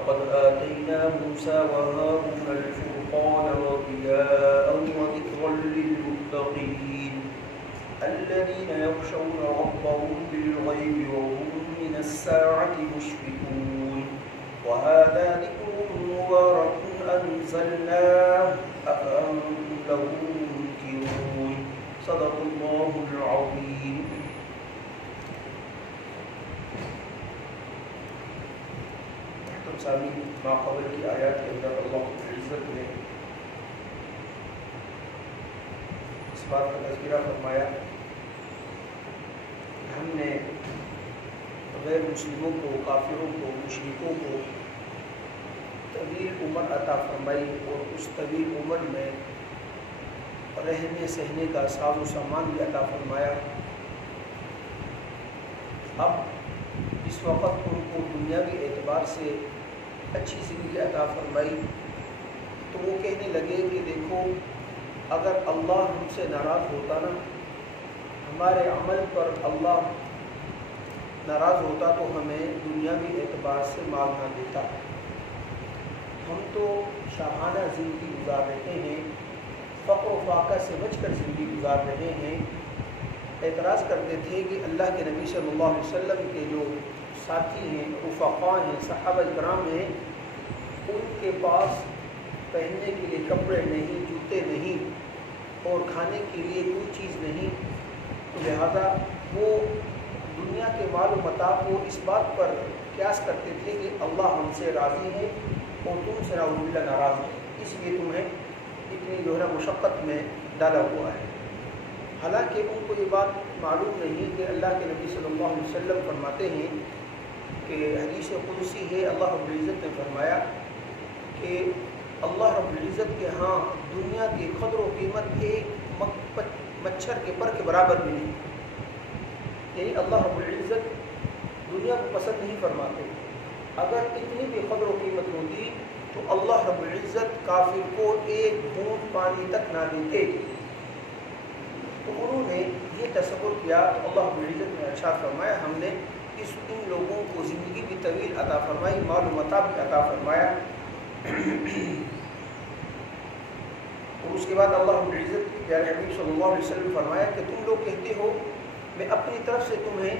ولقد آتينا موسى وهارون الفرقان وضياء وذكرا للمتقين الذين يخشون ربهم بالغيب وهم من الساعة مشفقون وهذا ذكر مبارك أنزلناه أفأنتم له منكرون صدق الله العظيم. سامعین، ما قبل کی آیات کے اندر اللہ العزت نے اس بات کا تذکرہ فرمایا کہ ہم نے غیر مسلموں کو، کافروں کو، مشرکوں کو طویل عمر عطا فرمائی اور اس طویل عمر میں رہنے سہنے کا ساز و سامان بھی عطا فرمایا. اب اس وقت ان کو دنیاوی اعتبار سے اچھی زندگی عطا فرمائی تو وہ کہنے لگے کہ دیکھو، اگر اللہ ہم سے ناراض ہوتا نا، ہمارے عمل پر اللہ ناراض ہوتا تو ہمیں دنیاوی اعتبار سے مال نہ دیتا. ہم تو شاہانہ زندگی گزار رہے ہیں، فقر و فاقہ سے بچ کر زندگی گزار رہے ہیں. اعتراض کرتے تھے کہ اللہ کے نبی صلی اللہ علیہ وسلم کے جو ساتھی ہیں، رفقاء ہیں، صحابہ کرام ہیں، ان کے پاس پہننے کے لیے کپڑے نہیں، جوتے نہیں اور کھانے کے لیے کوئی چیز نہیں، لہذا وہ دنیا کے مال و متاع کو اس بات پر قیاس کرتے تھے کہ اللہ ہم سے راضی ہے اور تم سے نعوذ باللہ ناراض ہے، اس لیے تمہیں اتنی مشقت میں ڈالا ہوا ہے. حالانکہ ان کو یہ بات معلوم نہیں کہ اللہ کے نبی صلی اللہ علیہ وسلم فرماتے ہیں کہ حدیث قدسی ہے، اللہ رب العزت نے فرمایا کہ اللہ رب العزت کے ہاں دنیا کی قدر و قیمت ایک مچھر کے پر کے برابر بھی نہیں. یعنی اللہ رب العزت دنیا کو پسند نہیں فرماتے. اگر اتنی بھی قدر و قیمت ہوتی تو اللہ رب العزت کافر کو ایک بوند پانی تک نہ دیتے. تو انہوں نے یہ تصور کیا تو اللہ رب العزت نے ارشاد فرمایا ہم نے ان لوگوں کو زندگی بھی طویل عطا فرمائی، مال و متاع بھی عطا فرمایا. اور اس کے بعد اللہ رب العزت کے پیارے حبیب صلی اللہ علیہ وسلم فرمایا کہ تم لوگ کہتے ہو میں اپنی طرف سے تمہیں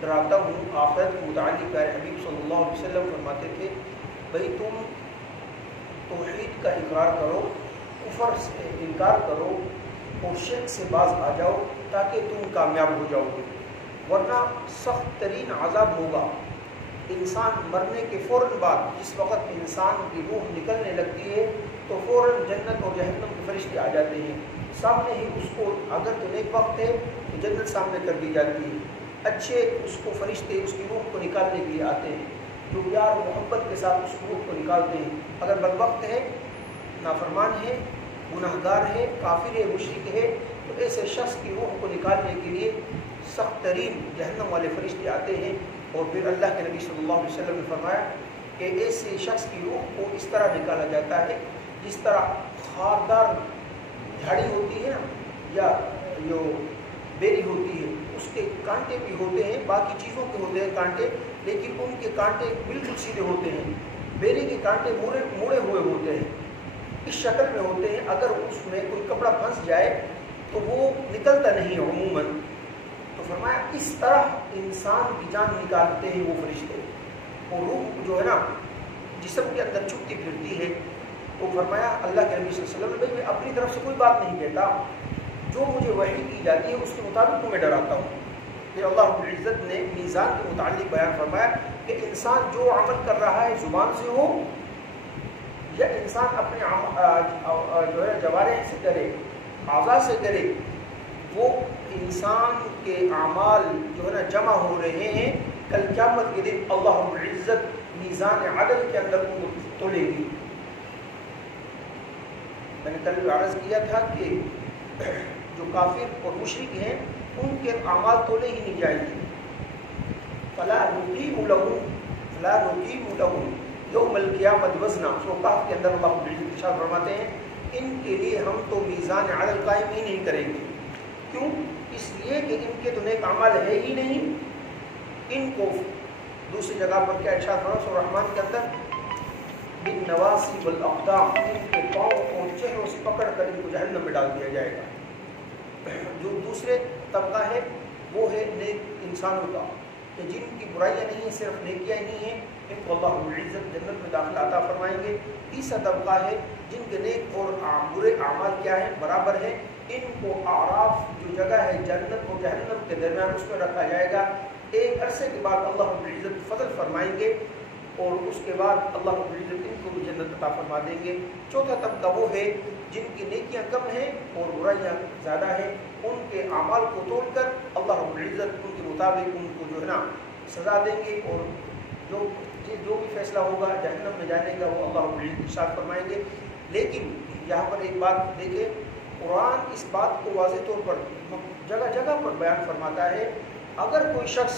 ڈراتا ہوں. آخرت کے متعلق پیارے حبیب صلی اللہ علیہ وسلم فرماتے تھے بھئی تم توحید کا اقرار کرو، کفر سے انکار کرو اور شرک سے باز آ جاؤ تاکہ تم کامیاب ہو جاؤ گے، ورنہ سخت ترین عذاب ہوگا. انسان مرنے کے فوراً بعد جس وقت انسان کی روح نکلنے لگتی ہے تو فوراً جنت اور جہنم کے فرشتے آ جاتے ہیں سامنے ہی. اس کو اگر تو نیک وقت ہے تو جنت سامنے کر دی جاتی ہے، اچھے اس کو فرشتے اس کی روح کو نکالنے کے لیے آتے ہیں جو پیار و محبت کے ساتھ اس روح کو نکالتے ہیں. اگر بدبخت ہے، نافرمان ہے، گناہ گار ہے، کافر ہے، مشرک ہے تو ایسے شخص کی روح کو نکالنے کے لیے سخت ترین جہنم والے فرشتے آتے ہیں. اور پھر اللہ کے نبی صلی اللہ علیہ وسلم نے فرمایا کہ ایسے شخص کی روح کو اس طرح نکالا جاتا ہے جس طرح خاردار جھاڑی ہوتی ہے نا، یا جو بیری ہوتی ہے اس کے کانٹے بھی ہوتے ہیں، باقی چیزوں کے ہوتے ہیں کانٹے لیکن ان کے کانٹے بالکل سیدھے ہوتے ہیں. بیری کے کانٹے موڑے ہوئے ہوتے ہیں، اس شکل میں ہوتے ہیں. اگر اس میں کوئی کپڑا پھنس جائے تو وہ نکلتا نہیں ہے عموماً. تو فرمایا اس طرح انسان کی جان نکالتے ہیں وہ فرشتے. اور روح جو ہے نا جسم کے اندر چھپتی پھرتی ہے. تو فرمایا اللہ کے نبی صلی اللہ علیہ وسلم میں اپنی طرف سے کوئی بات نہیں کہتا، جو مجھے وحی کی جاتی ہے اس کے مطابق تمہیں ڈراتا ہوں. پھر اللہ رب العزت نے میزان کے متعلق بیان فرمایا کہ انسان جو عمل کر رہا ہے زبان سے ہو یا انسان اپنے جو ہے جوارح سے کرے، اعضاء سے کرے، وہ انسان کے اعمال جو ہے نا جمع ہو رہے ہیں. کل قیامت کے دن اللہ رب العزت میزان عدل کے اندر ان کو تولے گی. میں نے کل عرض کیا تھا کہ جو کافر اور مشرک ہیں ان کے اعمال تولے ہی نہیں جائیں گے. فلا نقیم لهم یوم القیامت وزنا. سورۃ کہف کے اندر اللہ رب العزت ارشاد فرماتے ہیں ان کے لیے ہم تو میزان عدل قائم ہی نہیں کریں گے. کیوں؟ اس لیے کہ ان کے تو نیک اعمال ہے ہی نہیں. ان کو دوسری جگہ پر کیا ارشاد فرمایا سورۃ الرحمن کے اندر بالنواصی والاقدام، ان کے پاؤں اور چہروں سے پکڑ کر ان کو جہنم میں ڈال دیا جائے گا۔ جو دوسرے طبقہ ہے وہ ہے نیک انسانوں کا، کہ جن کی برائیاں نہیں ہیں، صرف نیکیاں ہی ہیں، ان کو اللہ رب العزت جنت میں داخلہ عطا فرمائیں گے۔ تیسرا طبقہ ہے جن کے نیک اور برے اعمال کیا ہیں، برابر ہیں، ان کو اعراف جو جگہ ہے جنت اور جہنم کے درمیان اس میں رکھا جائے گا۔ ایک عرصے کے بعد اللہ رب العزت فضل فرمائیں گے اور اس کے بعد اللہ رب العزت ان کو بھی جنت عطا فرما دیں گے۔ چوتھا طبقہ وہ ہے جن کی نیکیاں کم ہیں اور برائیاں زیادہ ہیں، ان کے اعمال کو توڑ کر اللہ رب العزت ان کے مطابق ان کو جو ہے نا سزا دیں گے، اور جو بھی فیصلہ ہوگا جہنم میں جانے کا وہ اللہ رب العزت ارشاد فرمائیں گے۔ لیکن یہاں پر ایک بات دیکھیں، قرآن اس بات کو واضح طور پر جگہ جگہ پر بیان فرماتا ہے، اگر کوئی شخص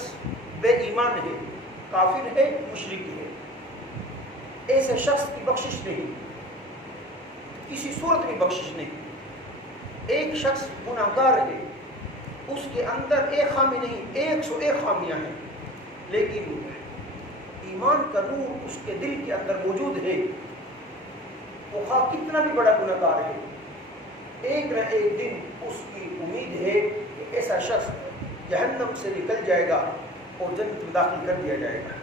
بے ایمان ہے، کافر ہے، مشرک ہے، ایسے شخص کی بخشش نہیں، کسی صورت میں بخشش نہیں۔ ایک شخص گناہ گار ہے، اس کے اندر ایک خامی نہیں، 101 خامیاں ہیں، لیکن ایمان کا نور اس کے دل کے اندر موجود ہے، وہ خواہ کتنا بھی بڑا گناہ گار ہے، ایک نہ ایک دن اس کی امید ہے کہ ایسا شخص جہنم سے نکل جائے گا اور جنت میں داخل کر دیا جائے گا،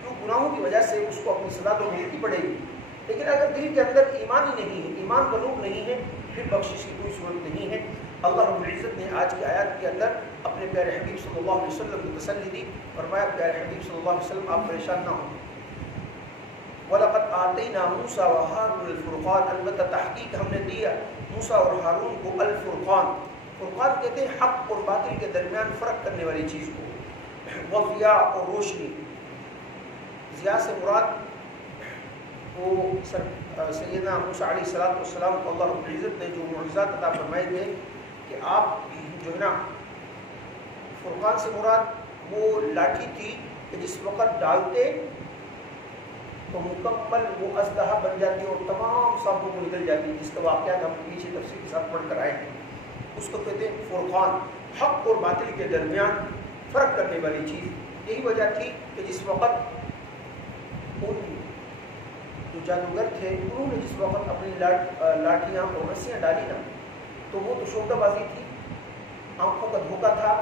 کیوں گناہوں کی وجہ سے اس کو اپنی سزا تو ملتی پڑے گی۔ لیکن اگر دل کے اندر ایمان ہی نہیں ہے، ایمان کا نور نہیں ہے، پھر بخشش کی کوئی صورت نہیں ہے۔ اللہ رب العزت نے آج کی آیات کے اندر اپنے پیارے حبیب صلی اللہ علیہ وسلم کو تسلی دی، فرمایا پیارے حبیب صلی اللہ علیہ وسلم آپ پریشان نہ ہوں۔ وَلَقَدْ آتَيْنَا مُوسَىٰ وَهَارُونَ الْفُرْقَانَ، البتہ تحقیق ہم نے دیا موسیٰ اور ہارون کو الفرقان، فرقان کہتے ہیں حق اور باطل کے درمیان فرق کرنے والی چیز کو، وضیاء اور روشنی۔ ضیاء سے مراد وہ سیدنا موسیٰ علیہ السلام کو اللہ رب العزت نے جو معجزات عطا فرمائے تھے کہ آپ جو ہے نا، فرقان سے مراد وہ لاٹھی تھی کہ جس وقت ڈالتے تو مکمل وہ اسلحہ بن جاتی اور تمام سانپوں کو نکل جاتی، جس کا واقعات ہم پیچھے تفصیل کے ساتھ پڑھ کر آئے ہیں۔ اس کو کہتے ہیں فرقان، حق اور باطل کے درمیان فرق کرنے والی چیز۔ یہی وجہ تھی کہ جس وقت ان جو جادوگر تھے انہوں نے جس وقت اپنی لاٹھیاں اور رسیاں ڈالی نا، تو وہ تو شوکہ بازی تھی، آنکھوں کا دھوکہ تھا۔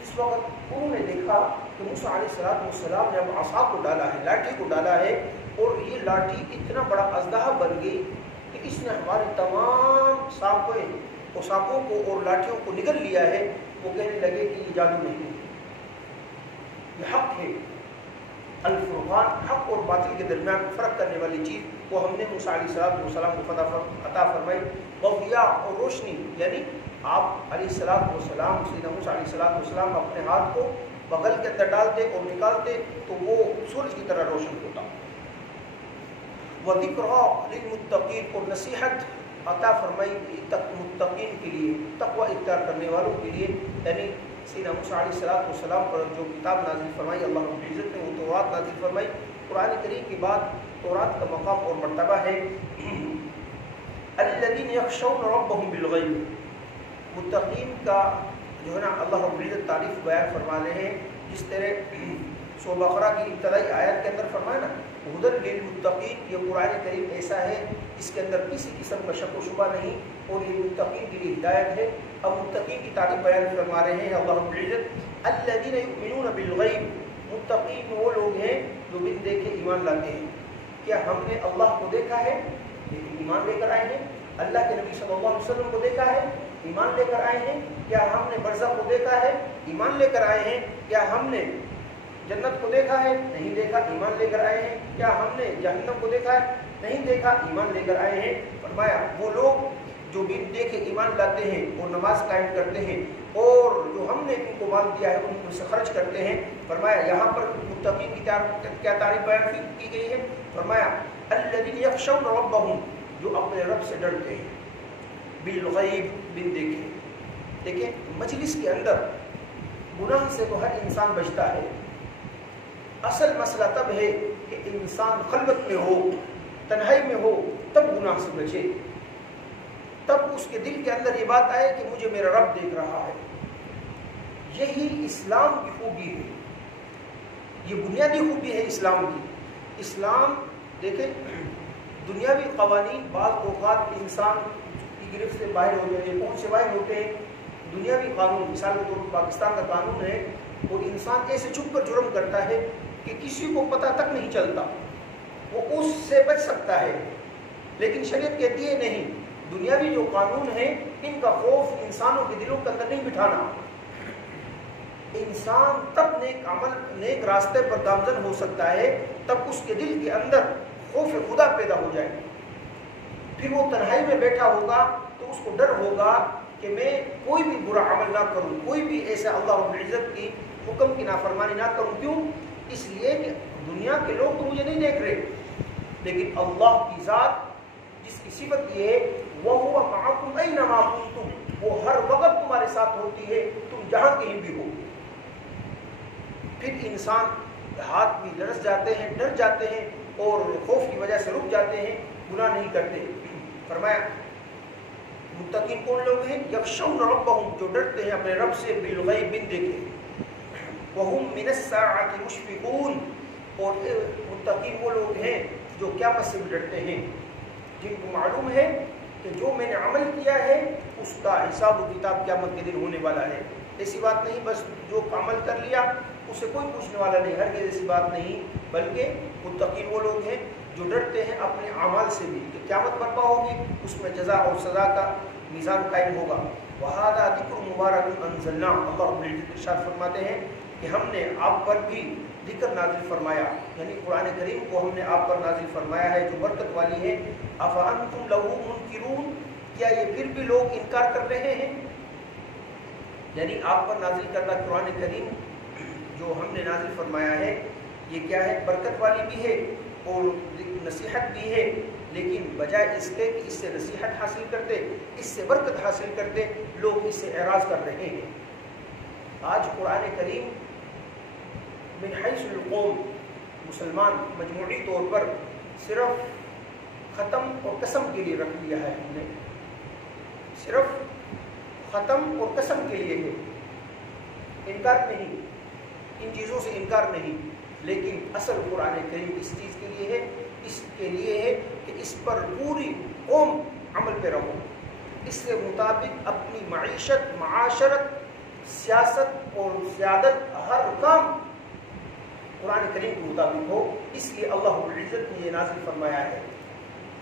جس وقت انہوں نے دیکھا کہ موسیٰ علیہ السلام نے اب عصا کو ڈالا ہے، لاٹھی کو ڈالا ہے، اور یہ لاٹھی اتنا بڑا اژدہا بن گئی کہ اس نے ہمارے تمام سانپوں کو اور لاٹھیوں کو نگل لیا ہے، وہ کہنے لگے کہ یہ جادو نہیں ہے، یہ حق ہے۔ الفرقان، حق اور باطل کے درمیان فرق کرنے والی چیز، وہ ہم نے موسیٰ علیہ السلام کو عطا فرمائی۔ وضیاء اور روشنی، یعنی آپ علیہ السلام سیدنا موسیٰ علیہ السلام اپنے ہاتھ کو بغل کے اندر ڈالتے اور نکالتے تو وہ سورج کی طرح روشن ہوتا۔ وَذِكْرَىٰ لِلْمُتَّقِينَ، اور نصیحت عطا فرمائی متقین کے لیے، تقوی اختیار کرنے والوں کے لیے، یعنی سیدنا موسیٰ علیہ السلام پر جو کتاب نازل فرمائی اللہ رب العزت نے، وہ تورات نازل فرمائی۔ قرآن کریم کے بعد تورات کا مقام اور مرتبہ ہے الذین یخشون ربهم بالغیب، متقین کا جو ہے نا اللہ رب العزت تعریف بیان فرما رہے ہیں، جس طرح سورہ بقرہ کی ابتدائی آیت کے اندر فرمایا نا ہدی للمتقین، یہ قرآن کریم ایسا ہے جس کے اندر کسی قسم کا شک و شبہ نہیں، اور یہ متقین کے لیے ہدایت ہے۔ اب متقین کی تعریف بیان فرما رہے ہیں اللہ رب العزت، الذین یؤمنون بالغیب، متقین وہ لوگ ہیں جو بن دیکھے ایمان لاتے ہیں۔ کیا ہم نے اللہ کو دیکھا ہے لیکن ایمان لے کر آئے ہیں؟ اللہ کے نبی صلی اللہ علیہ وسلم کو دیکھا ہے، ایمان لے کر آئے ہیں؟ کیا ہم نے برزخ کو دیکھا ہے؟ ایمان لے کر آئے ہیں؟ کیا ہم نے جنت کو دیکھا ہے؟ نہیں دیکھا، ایمان لے کر آئے ہیں؟ کیا ہم نے جہنم کو دیکھا ہے؟ نہیں دیکھا، ایمان لے کر آئے ہیں۔ فرمایا وہ لوگ جو بن دیکھے ایمان لاتے ہیں اور نماز قائم کرتے ہیں، اور جو ہم نے ان کو مال دیا ہے ان سے خرچ کرتے ہیں۔ فرمایا یہاں پر متقین کی کیا تعریف بیان کی گئی ہے؟ فرمایا الذین یخشون ربهم، جو اپنے رب سے ڈرتے ہیں، بالغیب، بن دیکھے۔ دیکھیں مجلس کے اندر گناہ سے تو ہر انسان بچتا ہے، اصل مسئلہ تب ہے کہ انسان خلوت میں ہو، تنہائی میں ہو، تب گناہ سے بچے، تب اس کے دل کے اندر یہ بات آئے کہ مجھے میرا رب دیکھ رہا ہے۔ یہی اسلام کی خوبی ہے، یہ بنیادی خوبی ہے اسلام کی۔ اسلام دیکھیں دنیاوی قوانین بعض اوقات انسان کی گرفت سے باہر ہو جاتے ہیں. کون سے باہر ہوتے ہیں؟ دنیاوی قانون. مثال کے طور پر پاکستان کا قانون ہے وہ انسان ایسے چھپ کر جرم کرتا ہے کہ کسی کو پتہ تک نہیں چلتا, وہ اس سے بچ سکتا ہے. لیکن شریعت کہتی ہے نہیں, دنیاوی جو قانون ہیں ان کا خوف انسانوں کے دلوں کے اندر نہیں بٹھانا. انسان تب نیک راستے پر گامزن ہو سکتا ہے تب اس کے دل کے اندر خوف خدا پیدا ہو جائے. پھر وہ تنہائی میں بیٹھا ہوگا تو اس کو ڈر ہوگا کہ میں کوئی بھی برا عمل نہ کروں, کوئی بھی ایسا اللہ رب العزت کی حکم کی نافرمانی نہ کروں. کیوں؟ اس لیے کہ دنیا کے لوگ تو مجھے نہیں دیکھ رہے, لیکن اللہ کی ذات جس کی صفت یہ ہے وَهُوَ مَعَكُمْ أَيْنَمَا كُنتُمْ, وہ ہر وقت تمہارے ساتھ ہوتی ہے, تم جہاں کہیں بھی ہو. پھر انسان ہاتھ بھی لرز جاتے ہیں, ڈر جاتے ہیں اور خوف کی وجہ سے رک جاتے ہیں, گناہ نہیں کرتے. فرمایا متقین کون لوگ ہیں؟ یخشون ربہم, جو ڈرتے ہیں اپنے رب سے بالغیب بن دیکھے. وہم من الساعۃ مشفقون, اور متقین وہ لوگ ہیں جو قیامت سے بھی ڈرتے ہیں, جن کو معلوم ہے کہ جو میں نے عمل کیا ہے اس کا حساب و کتاب قیامت کے دن ہونے والا ہے. ایسی بات نہیں بس جو عمل کر لیا اسے کوئی پوچھنے والا نہیں, ہرگز ایسی بات نہیں. بلکہ متقین وہ لوگ ہیں جو ڈرتے ہیں اپنے اعمال سے بھی کہ قیامت برپا ہوگی, اس میں جزا اور سزا کا میزان قائم ہوگا. وَهَذَا ذِكْرٌ مُبَارَكٌ أَنزَلْنَاهُ, اللہ رب العزت ارشاد فرماتے ہیں کہ ہم نے آپ پر بھی ذکر نازل فرمایا, یعنی قرآن کریم کو ہم نے آپ پر نازل فرمایا ہے جو برکت والی ہے. أَفَأَنْتُمْ لَهُ مُنْكِرُونَ, کیا یہ پھر بھی لوگ انکار کر رہے ہیں؟ یعنی آپ پر نازل کردہ قرآن کریم جو ہم نے نازل فرمایا ہے یہ کیا ہے؟ برکت والی بھی ہے اور نصیحت بھی ہے, لیکن بجائے اس کے کہ اس سے نصیحت حاصل کرتے, اس سے برکت حاصل کرتے, لوگ اس سے اعراض کر رہے ہیں. آج قرآن کریم من حیث القوم مسلمان مجموعی طور پر صرف ختم اور قسم کے لیے رکھ لیا ہے. ہم نے صرف ختم اور قسم کے لیے ہے, انکار نہیں, ان چیزوں سے انکار نہیں. لیکن اصل قرآن کریم اس چیز کے لیے ہے, اس کے لیے ہے کہ اس پر پوری قوم عمل پہ رہو, اس کے مطابق اپنی معیشت, معاشرت, سیاست اور سیادت ہر کام قرآن کریم کے مطابق ہو. اس لیے اللہ رب العزت نے یہ نازل فرمایا ہے.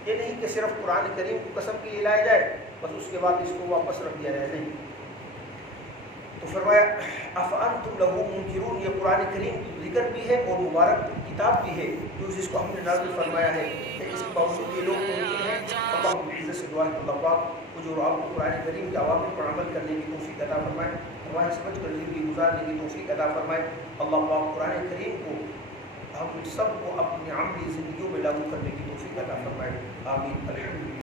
یہ نہیں کہ صرف قرآن کریم کو قسم کے لیے لایا جائے بس اس کے بعد اس کو واپس رکھ دیا جائے, نہیں. تو فرمایا افانتم لہو منکرون, یہ قرآن کریم کی ذکر بھی ہے اور مبارک کتاب بھی ہے جو جس کو ہم نے نازل فرمایا ہے. اس کے باوجود یہ لوگ منکر ہیں. اللہ کی عزت سے دعا ہے اللہ پاک مجھے اور آپ کو قرآن کریم کے عوامل پر عمل کرنے کی توفیق عطا فرمائے, ہمارے سمجھ کر زندگی گزارنے کی توفیق عطا فرمائے. اللہ پاک قرآن کریم کو ہم سب کو اپنی عملی زندگیوں میں لاگو کرنے کی توفیق عطا فرمائے. آمین. الحمدللہ.